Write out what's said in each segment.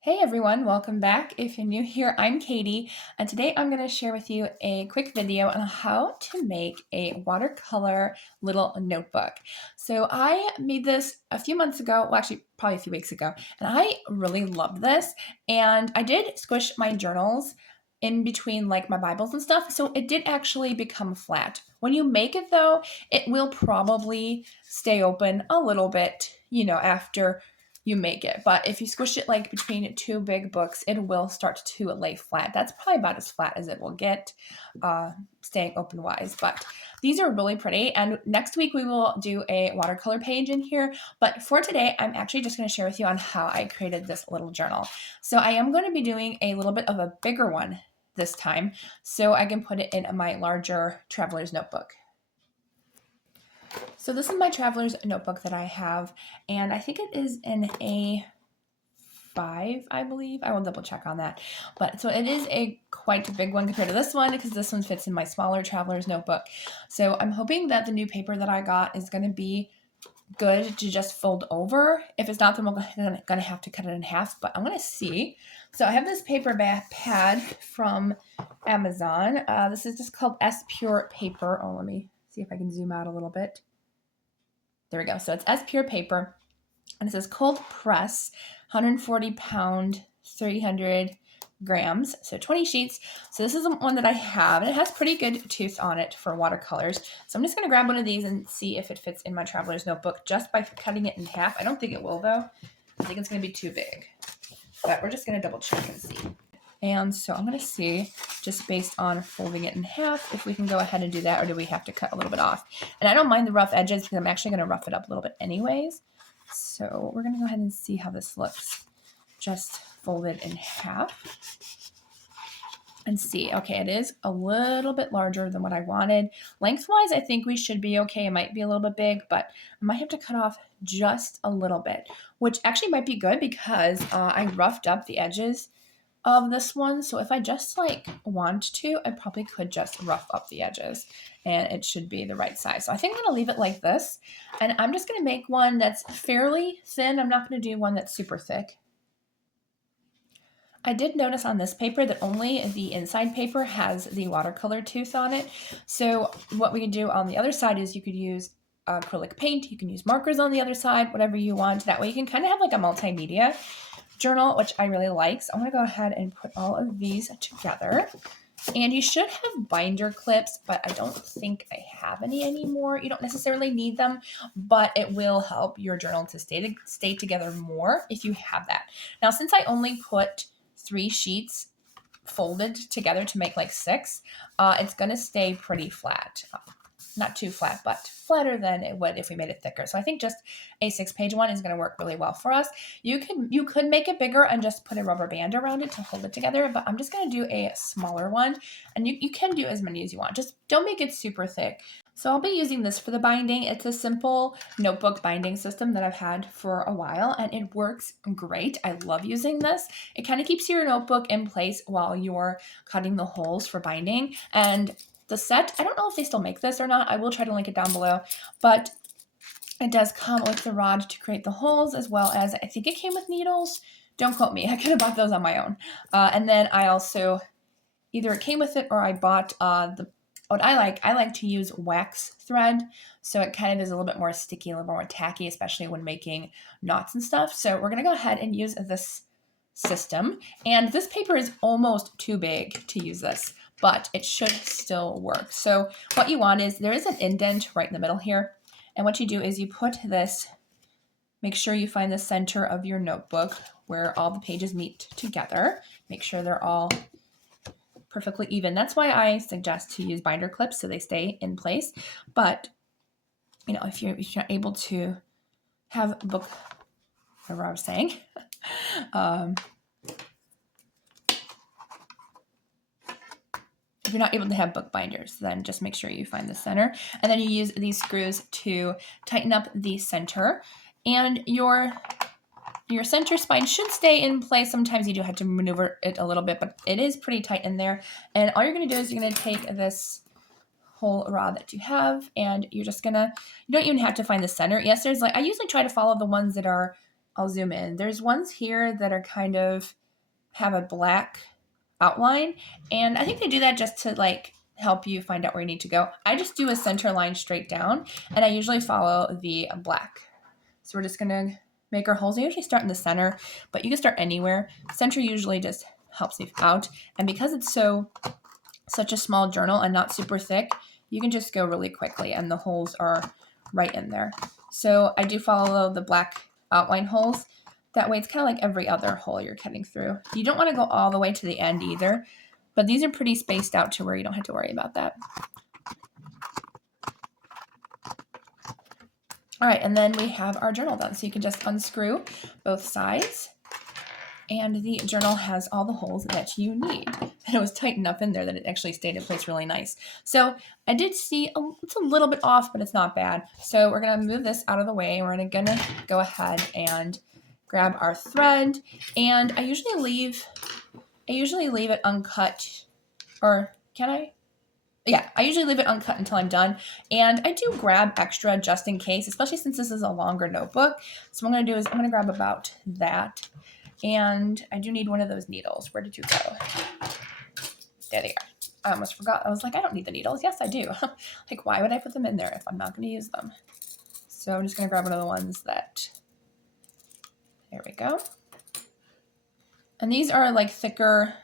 Hey everyone, welcome back. If you're new here, I'm Katie, and today I'm going to share with you a quick video on how to make a watercolor little notebook. So I made this a few months ago, well actually probably a few weeks ago, and I really loved this. And I did squish my journals in between like my Bibles and stuff, so it did actually become flat. When you make it though, it will probably stay open a little bit, after you make it. But if you squish it like between two big books, it will start to lay flat. That's probably about as flat as it will get, staying open wise. But these are really pretty. And next week we will do a watercolor page in here. But for today, I'm actually just going to share with you on how I created this little journal. So I am going to be doing a little bit of a bigger one this time, so I can put it in my larger traveler's notebook. So this is my traveler's notebook that I have, and I think it is in A5, I believe. I will double check on that. But so it is a quite big one compared to this one, because this one fits in my smaller traveler's notebook. So I'm hoping that the new paper that I got is going to be good to just fold over. If it's not, then we're gonna have to cut it in half, but I'm gonna see. So I have this paper pad from Amazon. This is just called S Pure Paper. Oh, let me see if I can zoom out a little bit. There we go. So it's S Pure Paper, and it says cold press, 140 pound, 300 grams, so 20 sheets. So this is the one that I have, and it has pretty good tooth on it for watercolors. So I'm just going to grab one of these and see if it fits in my traveler's notebook just by cutting it in half. I don't think it will though. I think it's going to be too big, but we're just going to double check and see. And so I'm going to see, just based on folding it in half, if we can go ahead and do that, or do we have to cut a little bit off? And I don't mind the rough edges because I'm actually going to rough it up a little bit anyways. So we're going to go ahead and see how this looks. Just fold it in half and see. Okay, it is a little bit larger than what I wanted. Lengthwise, I think we should be okay. It might be a little bit big, but I might have to cut off just a little bit, which actually might be good because I roughed up the edges of this one. So if I just want to, I probably could just rough up the edges and it should be the right size. So I think I'm going to leave it like this, and I'm just going to make one that's fairly thin. I'm not going to do one that's super thick. I did notice on this paper that only the inside paper has the watercolor tooth on it. So what we can do on the other side is you could use acrylic paint. You can use markers on the other side, whatever you want. That way you can kind of have like a multimedia journal, which I really like. So I'm going to go ahead and put all of these together. And you should have binder clips, but I don't think I have any anymore. You don't necessarily need them, but it will help your journal to stay together more if you have that. Now, since I only put 3 sheets folded together to make like 6, it's going to stay pretty flat. Not too flat, but flatter than it would if we made it thicker. So I think just a 6-page one is going to work really well for us. You could make it bigger and just put a rubber band around it to hold it together, but I'm just going to do a smaller one, and you can do as many as you want. Just don't make it super thick. So I'll be using this for the binding. It's a simple notebook binding system that I've had for a while, and it works great. I love using this. It kind of keeps your notebook in place while you're cutting the holes for binding. And the set, I don't know if they still make this or not. I will try to link it down below, but it does come with the rod to create the holes, as well as I think it came with needles. Don't quote me. I could have bought those on my own. And then I also, either it came with it or I bought what I like to use wax thread. So it kind of is a little bit more sticky, a little more tacky, especially when making knots and stuff. So we're going to go ahead and use this system. And this paper is almost too big to use this, but it should still work. So what you want is, there is an indent right in the middle here. And what you do is you put this, make sure you find the center of your notebook where all the pages meet together. Make sure they're all perfectly even. That's why I suggest to use binder clips so they stay in place. But, if you're not able to have a book, whatever I was saying, if you're not able to have book binders, then just make sure you find the center. And then you use these screws to tighten up the center. And your center spine should stay in place. Sometimes you do have to maneuver it a little bit, but it is pretty tight in there. And all you're going to do is you're going to take this whole rod that you have, and you're just going to, you don't even have to find the center. Yes, there's I usually try to follow the ones that are I'll zoom in. There's ones here that are kind of have a black outline, and I think they do that just to like help you find out where you need to go. I just do a center line straight down, and I usually follow the black. So we're just gonna make our holes. I usually start in the center, but you can start anywhere. Center usually just helps me out, and because it's such a small journal and not super thick, you can just go really quickly, and the holes are right in there. So I do follow the black outline holes. That way it's kind of like every other hole you're cutting through. You don't want to go all the way to the end either, but these are pretty spaced out to where you don't have to worry about that. All right, and then we have our journal done. So you can just unscrew both sides, and the journal has all the holes that you need. And it was tight enough in there that it actually stayed in place really nice. So I did see it's a little bit off, but it's not bad. So we're gonna move this out of the way. We're gonna go ahead and grab our thread, and I usually leave it uncut, or can I? Yeah, I usually leave it uncut until I'm done, and I do grab extra just in case, especially since this is a longer notebook. So what I'm gonna do is I'm gonna grab about that, and I do need one of those needles. Where did you go? There they are. I almost forgot. I was like, I don't need the needles. Yes, I do. Like, why would I put them in there if I'm not gonna use them? So I'm just gonna grab one of the ones that, there we go. And these are like thicker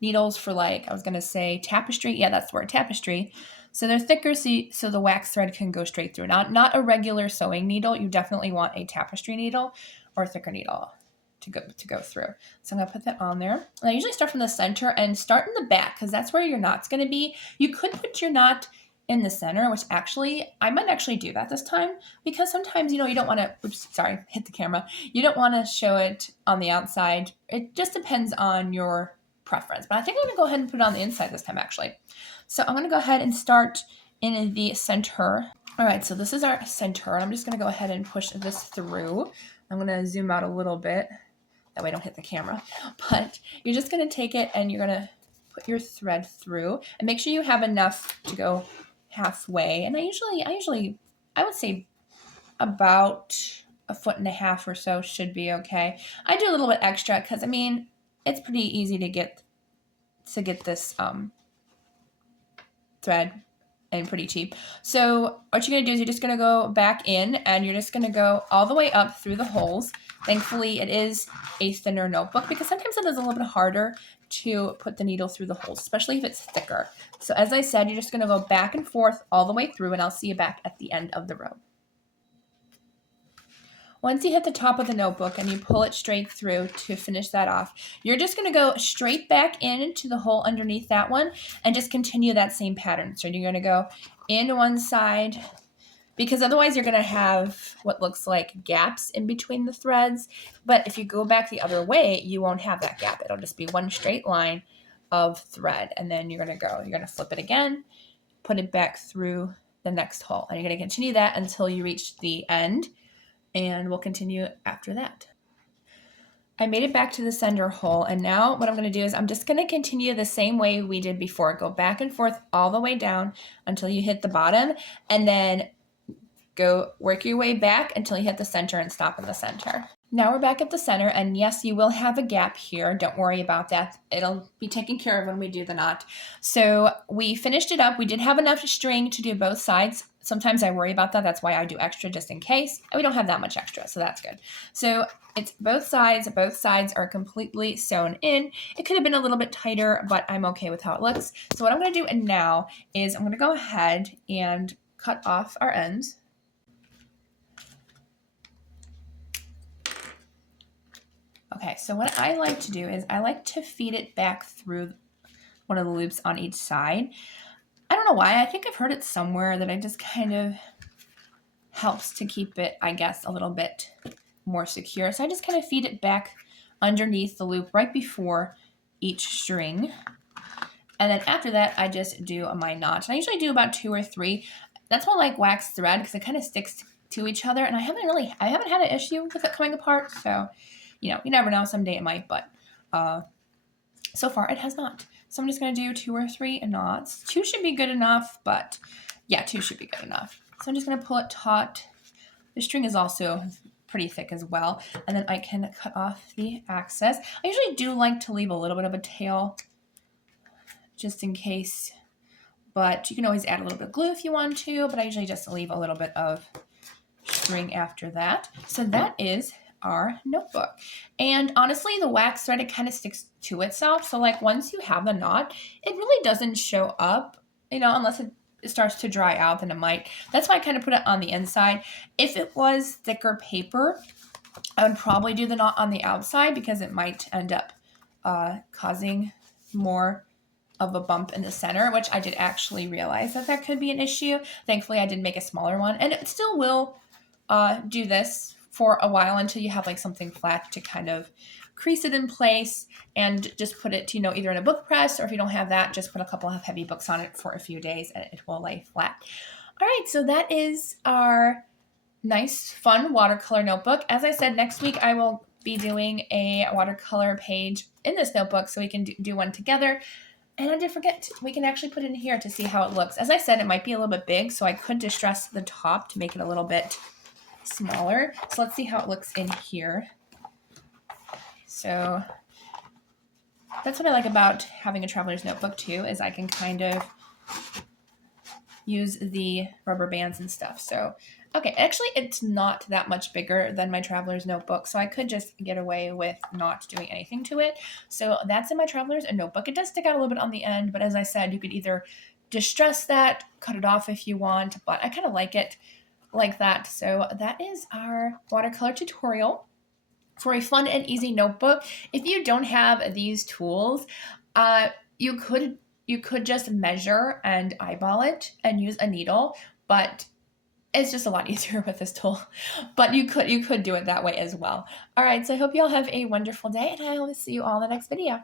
needles for, like, I was gonna say tapestry. Yeah, that's the word, tapestry. So they're thicker so the wax thread can go straight through. Not a regular sewing needle. You definitely want a tapestry needle or a thicker needle to go through. So I'm gonna put that on there. And I usually start from the center and start in the back because that's where your knot's gonna be. You could put your knot in the center, which actually, I might actually do that this time because sometimes, you don't want to, oops, sorry, hit the camera. You don't want to show it on the outside. It just depends on your preference, but I think I'm going to go ahead and put it on the inside this time actually. So I'm going to go ahead and start in the center. All right, so this is our center, and I'm just going to go ahead and push this through. I'm going to zoom out a little bit. That way I don't hit the camera, but you're just going to take it and you're going to put your thread through and make sure you have enough to go halfway. And I would say about 1.5 feet or so should be okay. I do a little bit extra because, I mean, it's pretty easy to get this thread and pretty cheap. So what you're going to do is you're just going to go back in and you're just going to go all the way up through the holes. Thankfully, it is a thinner notebook because sometimes it is a little bit harder to put the needle through the holes, especially if it's thicker. So as I said, you're just going to go back and forth all the way through, and I'll see you back at the end of the row. Once you hit the top of the notebook and you pull it straight through to finish that off, you're just going to go straight back into the hole underneath that one and just continue that same pattern. So you're going to go in one side, because otherwise you're going to have what looks like gaps in between the threads. But if you go back the other way, you won't have that gap. It'll just be one straight line of thread. And then you're going to flip it again, put it back through the next hole. And you're going to continue that until you reach the end. And we'll continue after that. I made it back to the center hole, and now what I'm going to do is I'm just going to continue the same way we did before. Go back and forth all the way down until you hit the bottom, and then go work your way back until you hit the center and stop in the center. Now we're back at the center, and yes, you will have a gap here. Don't worry about that. It'll be taken care of when we do the knot. So we finished it up. We did have enough string to do both sides. Sometimes I worry about that. That's why I do extra just in case. We don't have that much extra, so that's good. So it's both sides. Both sides are completely sewn in. It could have been a little bit tighter, but I'm okay with how it looks. So what I'm going to do now is I'm going to go ahead and cut off our ends. Okay, so what I like to do is I like to feed it back through one of the loops on each side. I don't know why. I think I've heard it somewhere that it just kind of helps to keep it, I guess, a little bit more secure. So I just kind of feed it back underneath the loop right before each string. And then after that, I just do my knot. And I usually do about 2 or 3. That's why I like wax thread because it kind of sticks to each other. And I haven't had an issue with it coming apart. So, you never know. Someday it might, but so far it has not. So I'm just going to do 2 or 3 knots. 2 should be good enough, but yeah, 2 should be good enough. So I'm just going to pull it taut. The string is also pretty thick as well. And then I can cut off the excess. I usually do like to leave a little bit of a tail just in case, but you can always add a little bit of glue if you want to, but I usually just leave a little bit of string after that. So that is our notebook. And honestly, the wax thread, it kind of sticks to itself. So like once you have the knot, it really doesn't show up, unless it starts to dry out, then it might. That's why I kind of put it on the inside. If it was thicker paper, I would probably do the knot on the outside because it might end up causing more of a bump in the center, which I did actually realize that could be an issue. Thankfully, I did make a smaller one, and it still will do this for a while until you have like something flat to kind of crease it in place and just put it, either in a book press, or if you don't have that, just put a couple of heavy books on it for a few days and it will lay flat. All right, so that is our nice, fun watercolor notebook. As I said, next week I will be doing a watercolor page in this notebook so we can do one together. And I did forget, we can actually put it in here to see how it looks. As I said, it might be a little bit big, so I could distress the top to make it a little bit smaller. So let's see how it looks in here. So that's what I like about having a traveler's notebook too, is I can kind of use the rubber bands and stuff. So, okay, actually it's not that much bigger than my traveler's notebook, so I could just get away with not doing anything to it. So that's in my traveler's notebook. It does stick out a little bit on the end, but as I said, you could either distress that, cut it off if you want, but I kind of like it like that. So that is our watercolor tutorial for a fun and easy notebook. If you don't have these tools, you could just measure and eyeball it and use a needle, but it's just a lot easier with this tool. But you could do it that way as well. All right, so I hope you all have a wonderful day, and I will see you all in the next video.